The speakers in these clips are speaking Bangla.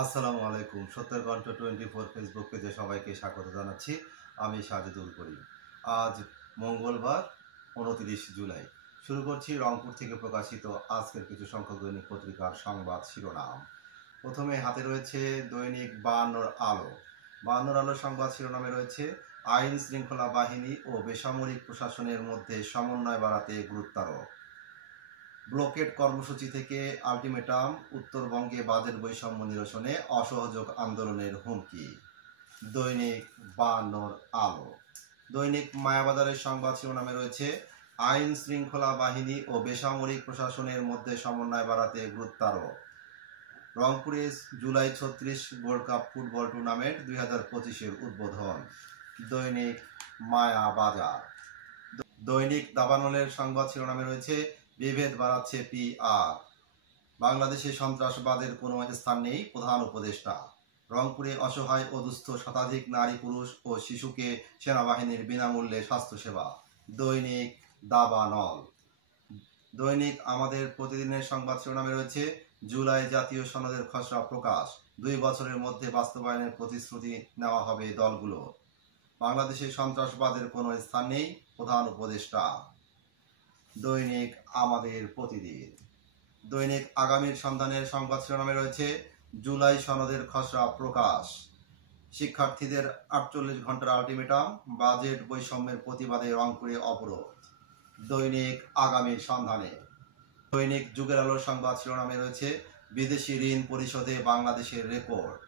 আসসালামু আলাইকুম। সত্যের কণ্ঠ 24 ফেসবুক পেজে সবাইকে স্বাগত জানাচ্ছি। আমি সাজেদুল করিম। আজ মঙ্গলবার 29 জুলাই। শুরু করছি রংপুর থেকে প্রকাশিত আজকের কিছু সংখ্যক দৈনিক পত্রিকার সংবাদ শিরোনাম। প্রথমে হাতে রয়েছে দৈনিক 52 আলো। 52 আলোর সংবাদ শিরোনামে রয়েছে আইন শৃঙ্খলা বাহিনী ও বেসামরিক প্রশাসনের মধ্যে সমন্বয় বাড়াতে গুরুত্বারোপ। ব্লকেড কর্মসূচি থেকে আলটিমেটাম, উত্তরবঙ্গে বাজেট বৈষম্য নিরসনে অসহযোগ আন্দোলনের হুমকি। দৈনিক 52 আলো। দৈনিক মায়াবাজারের সংবাদ শিরোনামে রয়েছে আইন শৃঙ্খলা বাহিনী ও বেসামরিক প্রশাসনের মধ্যে সমন্বয় বাড়াতে গুরুত্বারোপ। রংপুরে July 36 gold cup football tournament 2025-এর উদ্বোধন। দৈনিক মায়াবাজার। দৈনিক দাবানলের সংবাদ শিরোনামে রয়েছে বিভেদ বাড়াচ্ছে PR। বাংলাদেশে সন্ত্রাসবাদের কোনো স্থান নেই, প্রধান উপদেষ্টা। রংপুরে অসহায় ও দুস্থ শতাধিক নারী, পুরুষ ও শিশুকে সেনাবাহিনীর বিনামূল্যে স্বাস্থ্যসেবা। দৈনিক দাবানল। দৈনিক আমাদের প্রতিদিনের সংবাদ শিরোনামে রয়েছে জুলাই জাতীয় সনদের খসড়া প্রকাশ, 2 বছরের মধ্যে বাস্তবায়নের প্রতিশ্রুতি নেওয়া হবে দলগুলো। বাংলাদেশে সন্ত্রাসবাদের কোনো স্থান নেই, প্রধান উপদেষ্টা। দৈনিক আমাদের প্রতিদিন। দৈনিক আগামীর সন্ধানের সংবাদ শিরোনামে রয়েছে জুলাই সনদের খসড়া প্রকাশ, শিক্ষার্থীদের 48 ঘন্টার আলটিমেটাম, বাজেট বৈষম্যের প্রতিবাদে রংপুরে অবরোধ। দৈনিক আগামীর সন্ধানে। দৈনিক যুগের আলোর সংবাদ শিরোনামে রয়েছে বিদেশি ঋণ পরিশোধে বাংলাদেশের রেকর্ড,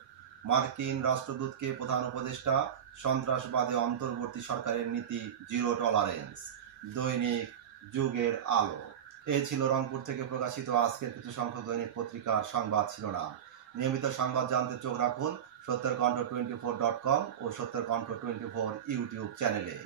মার্কিন রাষ্ট্রদূতকে প্রধান উপদেষ্টা, সন্ত্রাসবাদে অন্তর্বর্তী সরকারের নীতি জিরো টলারেন্স। দৈনিক যুগের আলো। এই ছিল রংপুর থেকে প্রকাশিত আজকের কিছু সংখ্যক দৈনিক পত্রিকার সংবাদ শিরোনাম। নিয়মিত সংবাদ জানতে চোখ রাখুন সত্যের কণ্ঠ 24.com ও সত্যের কণ্ঠ 24 ইউটিউব চ্যানেলে।